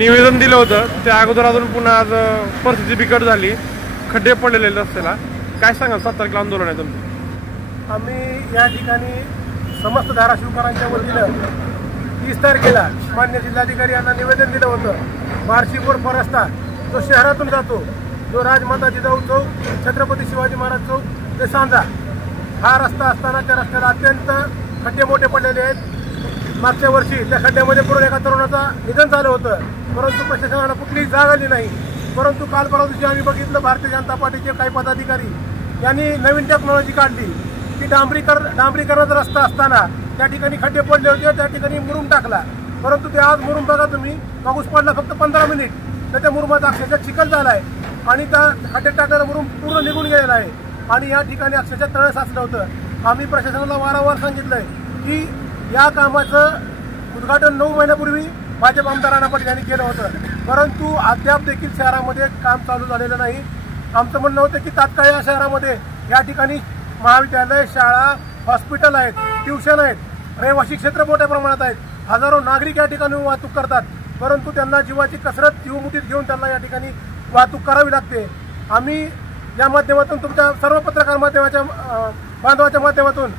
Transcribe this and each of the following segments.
निवेदन दिलं होतं त्या अगोदर अजून पुन्हा आज परिस्थिती बिकट झाली, खड्डे पडलेले रस्त्याला. काय सांगाल 7 तारखेला आंदोलन आहे तुमचं? आम्ही या ठिकाणी समस्त धाराशिवकरांच्या वतीनं 30 तारखेला मान्य जिल्हाधिकारी यांना निवेदन दिलं होतं. बार्शीपूर रस्ता जो शहरातून जातो, जो राजमाता जिजाऊ चौक, छत्रपती शिवाजी महाराज चौक ते सांजा, हा रस्ता असताना त्या रस्त्याला अत्यंत खड्डे मोठे पडलेले आहेत. मागच्या वर्षी त्या खड्ड्यामध्ये पडून एका तरुणाचं निधन झालं होतं, परंतु प्रशासनाला कुठलीही जाग आली नाही. परंतु काल परवा दिवशी आम्ही बघितलं भारतीय जनता पार्टीचे काही पदाधिकारी यांनी नवीन टेक्नॉलॉजी काढली की डांबरीकरणाचा रस्ता असताना त्या ठिकाणी खड्डे पडले होते, त्या ठिकाणी मुरुम टाकला. परंतु ते आज मुरुम बघा तुम्ही, पाऊस पडला फक्त 15 मिनिट तर त्या मुरुमाचा अक्षरशः चिखल झाला आहे आणि त्या खड्डे टाकलेला मुरुम पूर्ण निघून गेलेला आहे आणि या ठिकाणी अक्षरशः तळ साचलं होतं. आम्ही प्रशासनाला वारंवार सांगितलंय की या कामाचं उद्घाटन 9 महिन्यापूर्वी भाजप आमदार राणा पाटील यांनी केलं होतं, परंतु अद्याप देखील शहरामध्ये काम चालू झालेलं नाही. आमचं म्हणणं होतं की तात्काळ या शहरामध्ये या ठिकाणी महाविद्यालय, शाळा, हॉस्पिटल आहेत, ट्युशन आहेत, रहिवासी क्षेत्र मोठ्या प्रमाणात आहेत, हजारो नागरिक या ठिकाणी वाहतूक करतात, परंतु त्यांना जीवाची कसरत जीवमुठीत घेऊन त्यांना या ठिकाणी वाहतूक करावी लागते. आम्ही या माध्यमातून तुमच्या सर्व पत्रकार माध्यमाच्या बांधवाच्या माध्यमातून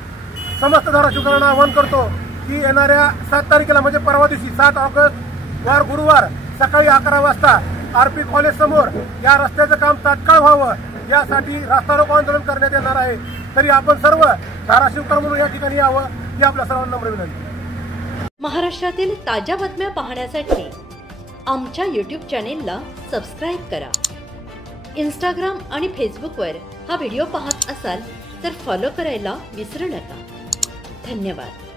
समस्त धाराशिवकरांना आवाहन करतो की येणाऱ्या 7 तारखेला म्हणजे परवा दिवशी 7 ऑगस्ट वार गुरुवार सकाळी 11 वाजता आरपी कॉलेज समोर या रस्त्याचं काम तात्काळ व्हावं यासाठी रास्ता रोको आंदोलन करण्यात येणार आहे. तरी आपण सर्व धाराशिवकर म्हणून या ठिकाणी यावं ही आपल्या सर्वांना नम्र विनंती. महाराष्ट्रातील ताज्या बातम्या पाहण्यासाठी आमच्या YouTube चॅनेलला सबस्क्राईब करा. इंस्टाग्राम आणि फेसबुकवर हा व्हिडिओ पाहत असाल तर फॉलो करायला विसरू नका. धन्यवाद.